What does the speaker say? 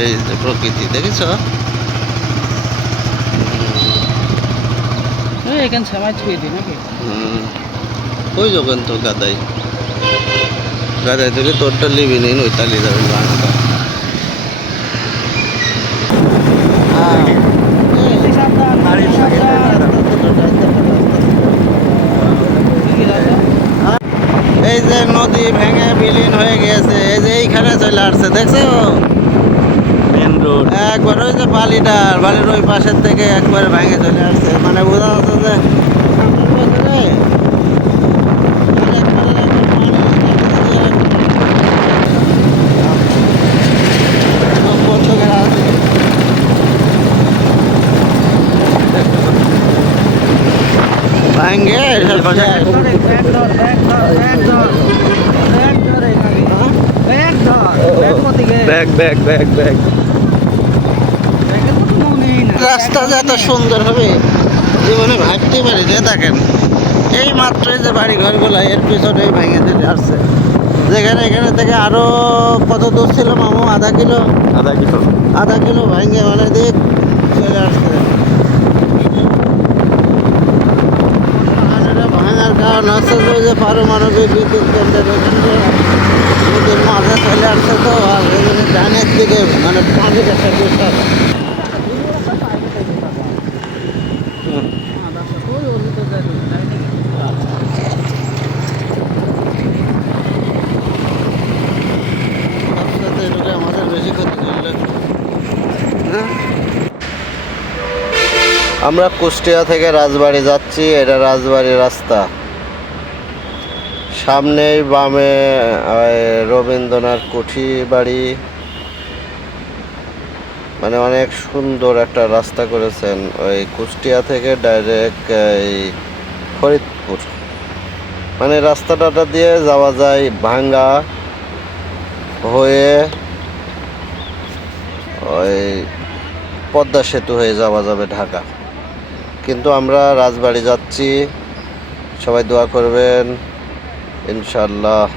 এই যে প্রকৃতি দেখেছ? এই এখানে সময় ছুঁয়ে দিই নাকি? হুম। ওই যখন তো গাদাই? গাদাই থেকে তোরটা লিবি ওই তালি যাবে? এই যে নদী ভেঙে বিলীন হয়ে গিয়েছে এই যে এইখানে চলে আসছে দেখছ? একবার ওই যে বালিটার বালির ওই পাশের থেকে একবার ভেঙে চলে আসছে। মানে বোঝা যাচ্ছে যে ভাঙ্গে ব্যাগ ব্যাগ ব্যাগ ব্যাগ। রাস্তা যে এত সুন্দর হবে জীবনে ভাবতে পারি যে দেখেন এই মাত্রই যে বাড়ি ঘরগুলো এর পিছনে ভেঙে চলে আসছে। যেখানে এখানে থেকে আরও কত দূর ছিল মামু? আধা কিলো? আধা কিলো। আধা কিলো ভেঙে মানে দেখ চলে আসছে। ভাঙার কারণ হচ্ছে যে ওই যে পারমাণবিক বিদ্যুৎ কেন্দ্রের নদীর মাঝে চলে আসছে তো আর জন্য ডানের দিকে মানে পানির একটা আমরা কুষ্টিয়া থেকে রাজবাড়ি যাচ্ছি, এটা রাজবাড়ি রাস্তা। সামনেই বামে রবীন্দ্রনাথ কুঠি বাড়ি। মানে অনেক সুন্দর একটা রাস্তা করেছেন ওই কুষ্টিয়া থেকে ডাইরেক্ট এই ফরিদপুর। মানে রাস্তাটা দিয়ে যাওয়া যায় ভাঙ্গা হয়ে ওই পদ্মা সেতু হয়ে যাওয়া যাবে ঢাকা। কিন্তু আমরা রাজবাড়ি যাচ্ছি। সবাই দোয়া করবেন। ইনশাল্লাহ